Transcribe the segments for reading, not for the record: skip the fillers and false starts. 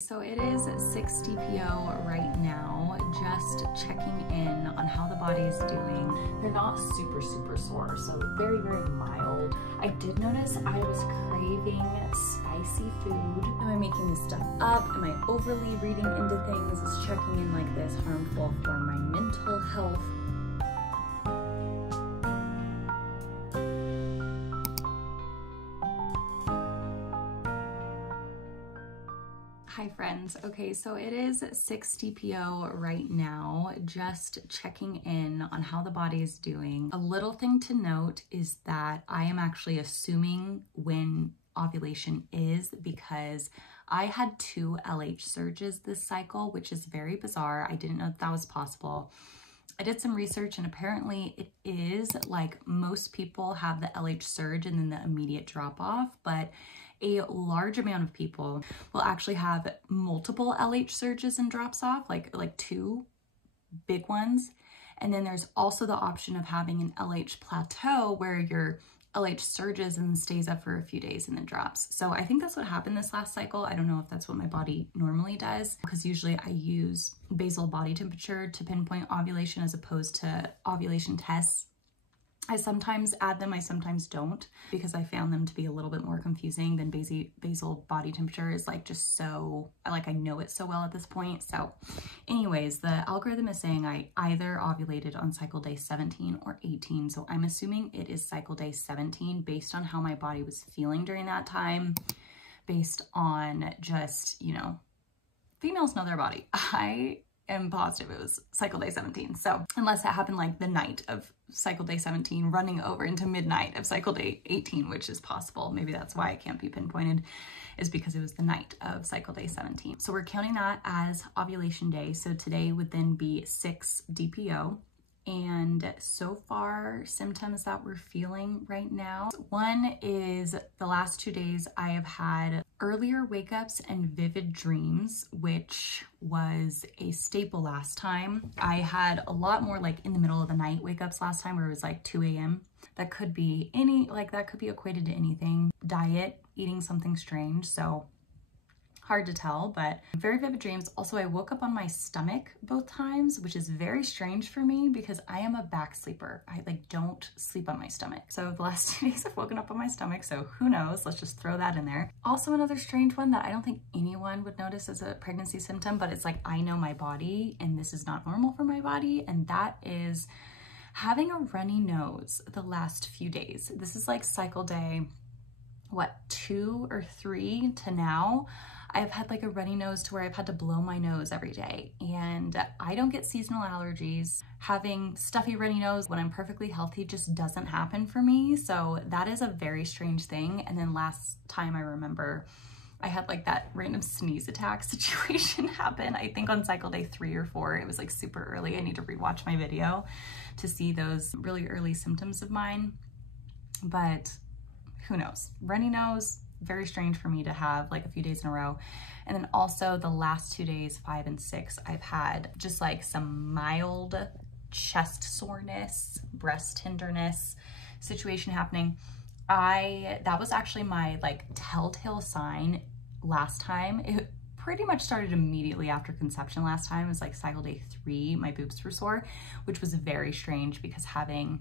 So it is 6 DPO right now, just checking in on how the body's doing. They're not super sore, so very mild. I did notice I was craving spicy food. Am I making this stuff up? Am I overly reading into things? Is checking in like this harmful for my mental health? Hi friends. Okay, so it is 6 DPO right now, just checking in on how the body is doing. A little thing to note is that I am actually assuming when ovulation is because I had 2 LH surges this cycle, which is very bizarre. I didn't know that was possible. I did some research and apparently it is like most people have the LH surge and then the immediate drop off, but a large amount of people will actually have multiple LH surges and drops off, like 2 big ones. And then there's also the option of having an LH plateau where your LH surges and stays up for a few days and then drops. So I think that's what happened this last cycle. I don't know if that's what my body normally does, because usually I use basal body temperature to pinpoint ovulation as opposed to ovulation tests. I sometimes add them, I sometimes don't, because I found them to be a little bit more confusing than basal body temperature is like just so, like I know it so well at this point. So anyways, the algorithm is saying I either ovulated on cycle day 17 or 18. So I'm assuming it is cycle day 17 based on how my body was feeling during that time, based on just, you know, females know their body. I am positive it was cycle day 17. So unless it happened like the night of cycle day 17 running over into midnight of cycle day 18, which is possible. Maybe that's why it can't be pinpointed, is because it was the night of cycle day 17. So we're counting that as ovulation day. So today would then be 6 DPO. And so far, symptoms that we're feeling right now. One is the last 2 days I have had earlier wake-ups and vivid dreams, which was a staple last time. I had a lot more like in the middle of the night wake-ups last time where it was like 2 a.m. That could be that could be equated to anything. Diet, eating something strange. So hard to tell, but very vivid dreams. Also, I woke up on my stomach both times, which is very strange for me because I am a back sleeper. I don't sleep on my stomach. So the last 2 days I've woken up on my stomach, so who knows? Let's just throw that in there. Also, another strange one that I don't think anyone would notice as a pregnancy symptom, but it's like I know my body and this is not normal for my body, and that is having a runny nose the last few days. This is like cycle day, what, 2 or 3 to now. I've had like a runny nose to where I've had to blow my nose every day, and I don't get seasonal allergies. Having stuffy runny nose when I'm perfectly healthy just doesn't happen for me. So that is a very strange thing. And then last time I remember I had like that random sneeze attack situation happen, I think on cycle day 3 or 4. It was like super early. I need to rewatch my video to see those really early symptoms of mine, but who knows? Runny nose, very strange for me to have like a few days in a row. And then also the last 2 days, 5 and 6, I've had just like some mild chest soreness, breast tenderness situation happening. That was actually my like telltale sign last time. It pretty much started immediately after conception last time. It was like cycle day 3, my boobs were sore, which was very strange because having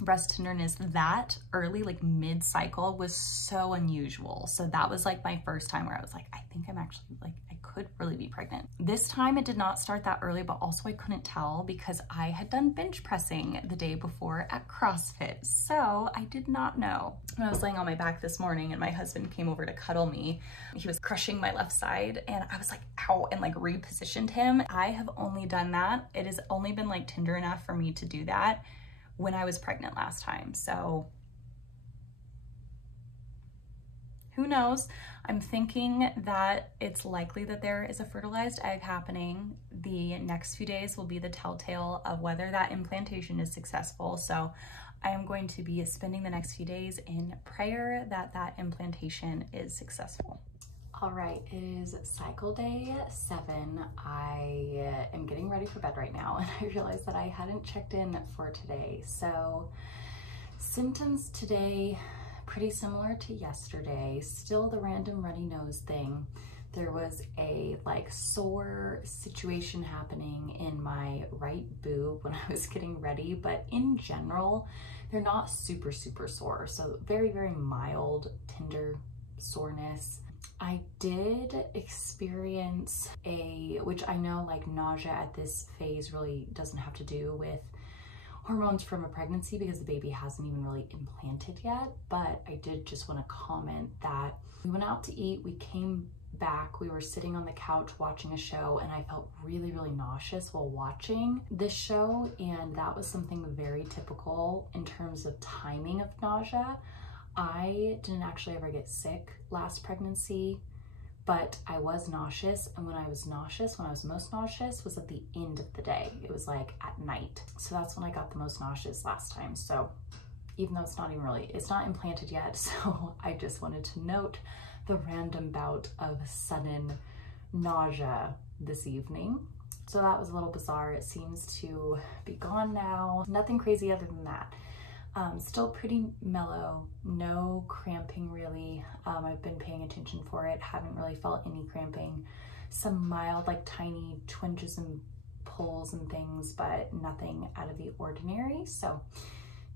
breast tenderness that early, like mid-cycle, was so unusual. So that was like my first time where I was like, I think I'm actually like, I could really be pregnant. This time it did not start that early, but also I couldn't tell because I had done bench pressing the day before at CrossFit. So I did not know. When I was laying on my back this morning and my husband came over to cuddle me, he was crushing my left side and I was like, ow, and like repositioned him. I have only done that. It has only been like tender enough for me to do that when I was pregnant last time. So who knows? I'm thinking that it's likely that there is a fertilized egg happening. The next few days will be the telltale of whether that implantation is successful. So I am going to be spending the next few days in prayer that that implantation is successful. All right, it is cycle day 7. I am getting ready for bed right now and I realized that I hadn't checked in for today. So symptoms today, pretty similar to yesterday. Still the random runny nose thing. there was a like sore situation happening in my right boob when I was getting ready, but in general, they're not super sore. So very, very mild, tender soreness. I did experience which I know like nausea at this phase really doesn't have to do with hormones from a pregnancy because the baby hasn't even really implanted yet, but I did just want to comment that we went out to eat, we came back, we were sitting on the couch watching a show, and I felt really, really nauseous while watching this show, and that was something very typical in terms of timing of nausea. I didn't actually ever get sick last pregnancy, but I was nauseous, and when I was most nauseous was at the end of the day. It was like at night. So that's when I got the most nauseous last time. So even though it's not implanted yet, so I just wanted to note the random bout of sudden nausea this evening. So that was a little bizarre. It seems to be gone now. Nothing crazy other than that. Still pretty mellow, no cramping really. I've been paying attention for it, haven't really felt any cramping. Some mild, like tiny twinges and pulls and things, but nothing out of the ordinary. So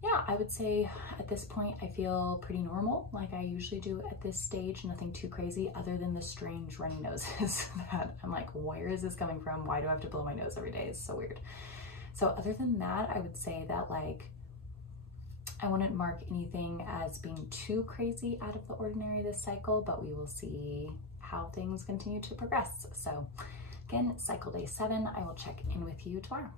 yeah, I would say at this point, I feel pretty normal, like I usually do at this stage, nothing too crazy other than the strange runny noses that I'm like, where is this coming from? Why do I have to blow my nose every day? It's so weird. So other than that, I would say that like, I wouldn't mark anything as being too crazy out of the ordinary this cycle, but we will see how things continue to progress. So again, cycle day 7, I will check in with you tomorrow.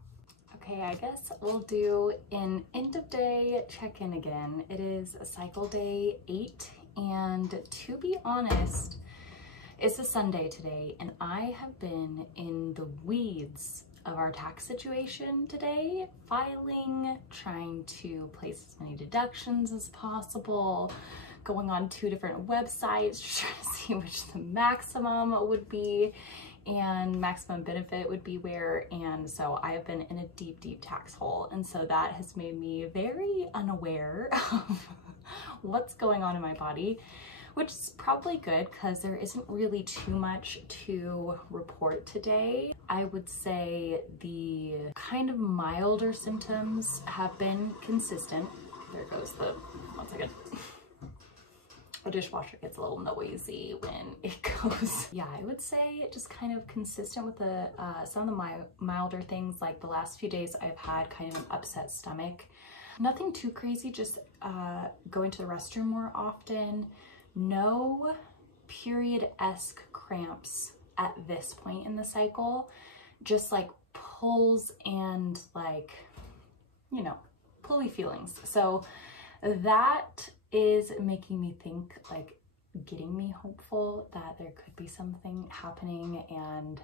Okay, I guess we'll do an end of day check-in again. It is cycle day 8, and to be honest, it's a Sunday today, and I have been in the weeds of our tax situation today, filing, trying to place as many deductions as possible, going on 2 different websites, trying to see which the maximum would be and maximum benefit would be where. And so I have been in a deep, deep tax hole. And so that has made me very unaware of what's going on in my body, which is probably good because there isn't really too much to report today. I would say the kind of milder symptoms have been consistent. There goes the, one second. The dishwasher gets a little noisy when it goes. Yeah, I would say just kind of consistent with the some of the milder things. Like the last few days I've had kind of an upset stomach. Nothing too crazy, just going to the restroom more often. No period-esque cramps at this point in the cycle, just like pulls and like, you know, pulley feelings. So that is making me think, like getting me hopeful that there could be something happening. And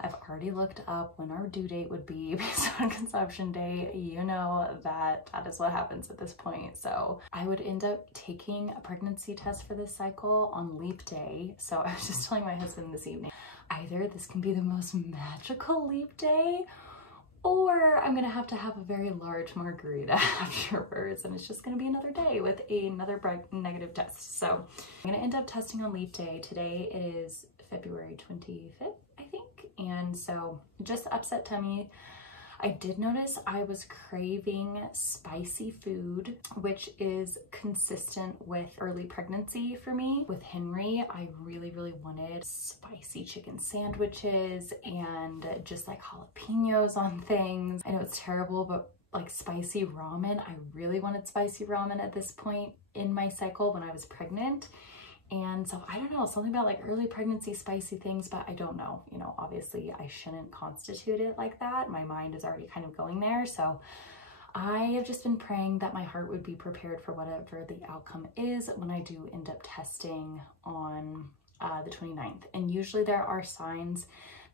I've already looked up when our due date would be based on conception day. You know that is what happens at this point. So I would end up taking a pregnancy test for this cycle on leap day. So I was just telling my husband this evening, either this can be the most magical leap day, or I'm gonna have to have a very large margarita afterwards, and it's just gonna be another day with another negative test. So I'm gonna end up testing on leap day. Today is February 25th, I think. And so just upset tummy. I did notice I was craving spicy food, which is consistent with early pregnancy for me. With Henry, I really, really wanted spicy chicken sandwiches and just like jalapenos on things. I know it's terrible, but like spicy ramen, I really wanted spicy ramen at this point in my cycle when I was pregnant. And so I don't know, something about like early pregnancy spicy things, but I don't know, you know, obviously I shouldn't constitute it like that. My mind is already kind of going there. So I have just been praying that my heart would be prepared for whatever the outcome is when I do end up testing on the 29th. And usually there are signs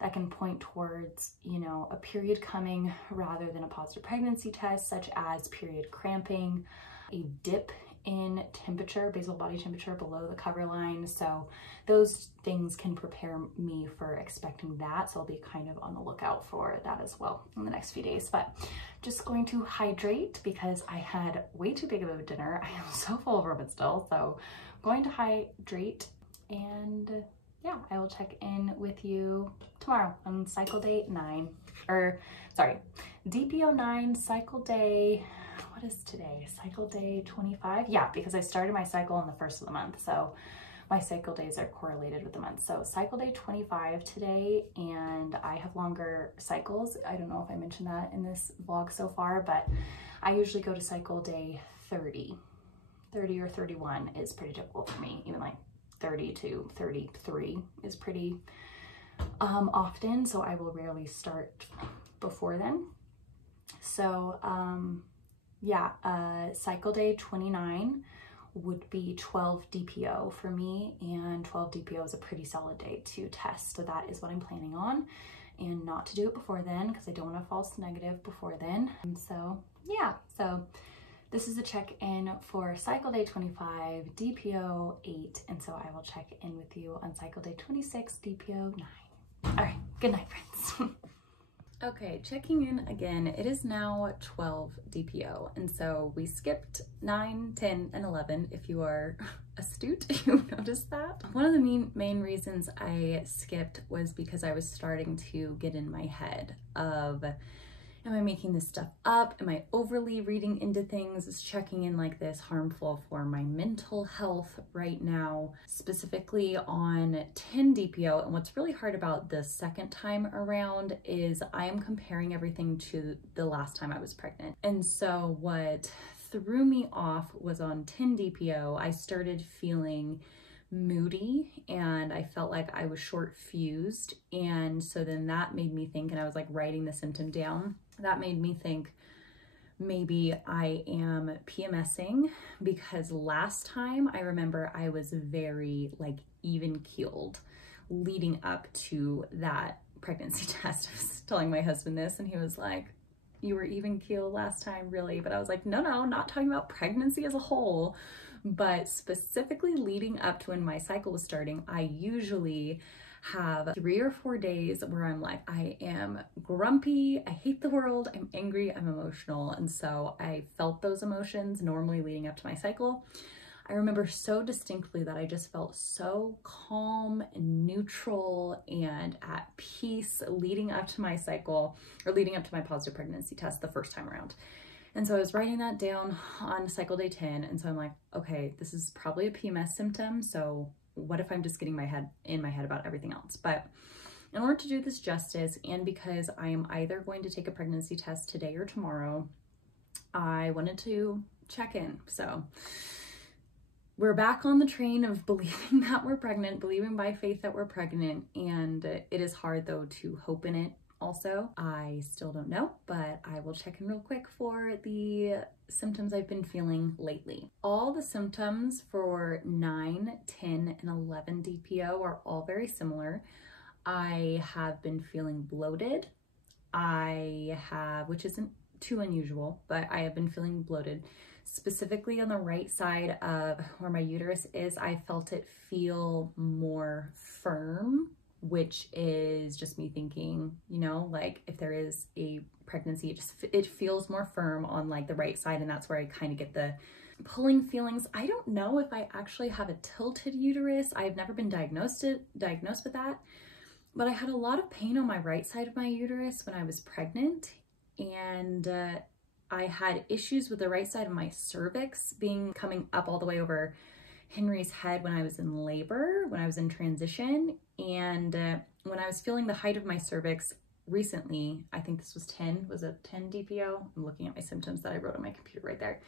that can point towards, you know, a period coming rather than a positive pregnancy test, such as period cramping, a dip in temperature, basal body temperature below the cover line. So those things can prepare me for expecting that. So I'll be kind of on the lookout for that as well in the next few days. But just going to hydrate because I had way too big of a dinner. I am so full of ramen still. So going to hydrate and yeah, I will check in with you tomorrow on cycle day 9, or sorry, DPO 9, cycle day, what is today? Cycle day 25? Yeah, because I started my cycle on the 1st of the month, so my cycle days are correlated with the month. So cycle day 25 today, and I have longer cycles. I don't know if I mentioned that in this vlog so far, but I usually go to cycle day 30. 30 or 31 is pretty typical for me. Even like 30 to 33 is pretty often, so I will rarely start before then. So yeah, cycle day 29 would be 12 DPO for me, and 12 DPO is a pretty solid day to test, so that is what I'm planning on, and not to do it before then because I don't want to false negative before then. And so yeah, so this is a check-in for cycle day 25, DPO 8, and so I will check in with you on cycle day 26, DPO 9. All right, good night, friends. Okay, checking in again. It is now 12 DPO, and so we skipped 9, 10, and 11. If you are astute, you noticed that. One of the main reasons I skipped was because I was starting to get in my head of, am I making this stuff up? Am I overly reading into things? Is checking in like this harmful for my mental health right now? Specifically on 10 DPO, and what's really hard about the second time around is I am comparing everything to the last time I was pregnant. And so what threw me off was on 10 DPO, I started feeling moody and I felt like I was short fused, and so then that made me think, and I was like writing the symptom down, that made me think maybe I am PMSing, because last time I remember I was very like even keeled leading up to that pregnancy test. I was telling my husband this and he was like, you were even keeled last time, really? But I was like, no, not talking about pregnancy as a whole, but specifically leading up to when my cycle was starting. I usually have 3 or 4 days where I'm like, I am grumpy, I hate the world, I'm angry, I'm emotional. And so I felt those emotions normally leading up to my cycle. I remember so distinctly that I just felt so calm and neutral and at peace leading up to my cycle, or leading up to my positive pregnancy test the first time around. And so I was writing that down on cycle day 10. And so I'm like, okay, this is probably a PMS symptom. So what if I'm just getting in my head about everything else? But in order to do this justice, and because I am either going to take a pregnancy test today or tomorrow, I wanted to check in. So we're back on the train of believing that we're pregnant, believing by faith that we're pregnant. And it is hard though to hope in it. Also, I still don't know, but I will check in real quick for the symptoms I've been feeling lately. All the symptoms for 9, 10, and 11 DPO are all very similar. I have been feeling bloated. Which isn't too unusual, but I have been feeling bloated. Specifically on the right side of where my uterus is, I felt it feel more firm, which is just me thinking, you know, like if there is a pregnancy, it feels more firm on like the right side, and that's where I kind of get the pulling feelings. I don't know if I actually have a tilted uterus. I've never been diagnosed with that, but I had a lot of pain on my right side of my uterus when I was pregnant, and I had issues with the right side of my cervix coming up all the way over Henry's head when I was in labor, when I was in transition. And when I was feeling the height of my cervix recently, I think this was 10, was it 10 DPO? I'm looking at my symptoms that I wrote on my computer right there.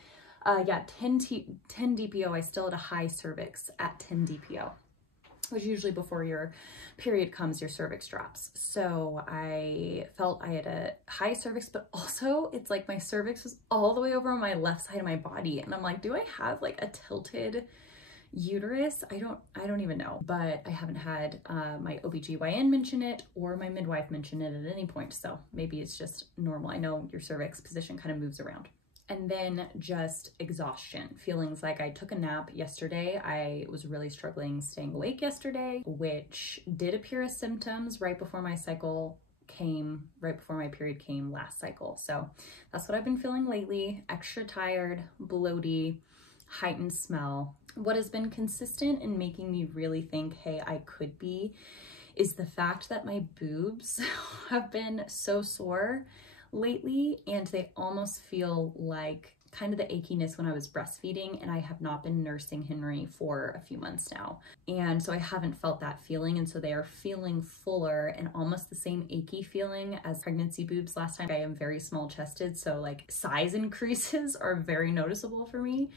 Yeah, 10 DPO, I still had a high cervix at 10 DPO, which usually before your period comes, your cervix drops. So I felt I had a high cervix, but also it's like my cervix was all the way over on my left side of my body. And I'm like, do I have like a tilted uterus? I don't even know, but I haven't had my OBGYN mention it or my midwife mention it at any point. So maybe it's just normal. I know your cervix position kind of moves around. And then just exhaustion, feelings like I took a nap yesterday. I was really struggling staying awake yesterday, which did appear as symptoms right before my period came last cycle. So that's what I've been feeling lately. Extra tired, bloaty, heightened smell. What has been consistent in making me really think, hey, I could be, is the fact that my boobs have been so sore lately, and they almost feel like kind of the achiness when I was breastfeeding, and I have not been nursing Henry for a few months now. And so I haven't felt that feeling. And so they are feeling fuller and almost the same achy feeling as pregnancy boobs last time. I am very small chested, so like size increases are very noticeable for me.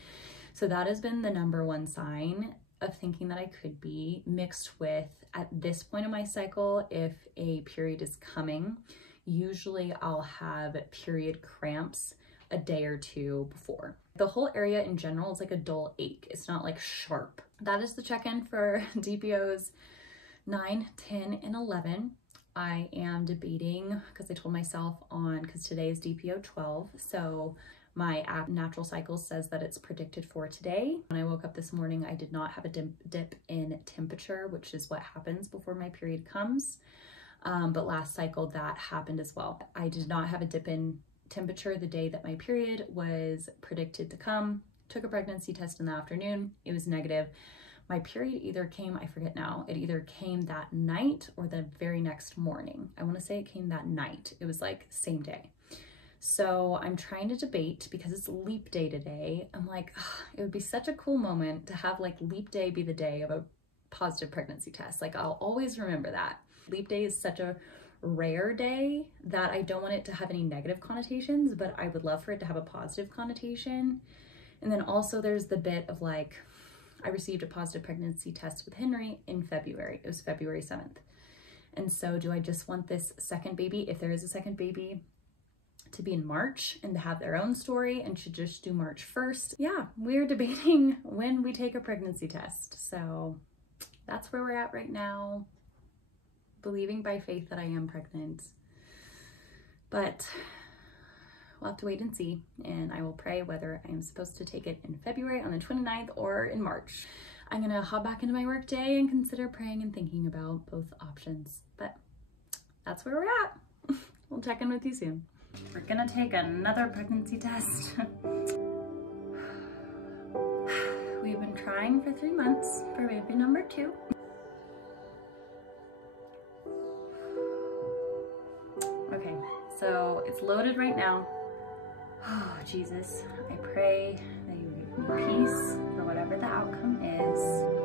So that has been the number one sign of thinking that I could be, mixed with, at this point in my cycle, if a period is coming, usually I'll have period cramps a day or two before. The whole area in general is like a dull ache. It's not like sharp. That is the check-in for DPOs 9, 10, and 11. I am debating, because I told myself because today is DPO 12, so my app Natural Cycles says that it's predicted for today. When I woke up this morning, I did not have a dip in temperature, which is what happens before my period comes. But last cycle that happened as well. I did not have a dip in temperature the day that my period was predicted to come. Took a pregnancy test in the afternoon. It was negative. My period either came, I forget now, it either came that night or the very next morning. I want to say it came that night. It was like same day. So I'm trying to debate, because it's leap day today. I'm like, it would be such a cool moment to have like leap day be the day of a positive pregnancy test. Like, I'll always remember that. Leap day is such a rare day that I don't want it to have any negative connotations, but I would love for it to have a positive connotation. And then also there's the bit of like, I received a positive pregnancy test with Henry in February. It was February 7th. And so do I just want this second baby, if there is a second baby, to be in March and to have their own story, and should just do March 1st? Yeah, we're debating when we take a pregnancy test. So that's where we're at right now, believing by faith that I am pregnant. But we'll have to wait and see, and I will pray whether I am supposed to take it in February on the 29th or in March. I'm gonna hop back into my work day and consider praying and thinking about both options. But that's where we're at. We'll check in with you soon. We're gonna take another pregnancy test. We've been trying for 3 months for baby number 2. Okay, so it's loaded right now. Oh, Jesus, I pray that you give me peace for whatever the outcome is.